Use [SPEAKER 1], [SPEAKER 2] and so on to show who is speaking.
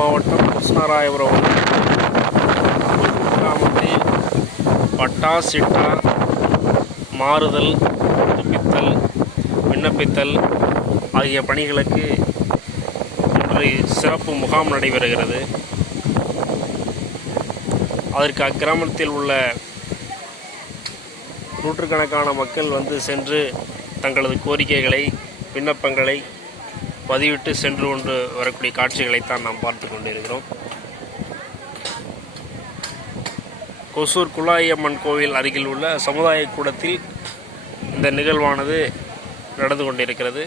[SPEAKER 1] மாவட்டம் கிருஷ்ணராயபுரம். கிராமத்தில் பட்டா சிட்டா மாறுதல் புதுப்பித்தல் விண்ணப்பித்தல் ஆகிய பணிகளுக்கு இன்று சிறப்பு முகாம் நடைபெறுகிறது. அதற்கு அக்கிராமத்தில் உள்ள நூற்றுக்கணக்கான மக்கள் வந்து சென்று தங்களது கோரிக்கைகளை விண்ணப்பங்களை பதிவிட்டு சென்று கொண்டு வரக்கூடிய காட்சிகளைத்தான் நாம் பார்த்து கொண்டிருக்கிறோம். கொசூர் குலாயம்மன் கோவில் அருகில் உள்ள சமுதாய கூடத்தில் இந்த நிகழ்வானது நடந்து கொண்டிருக்கிறது.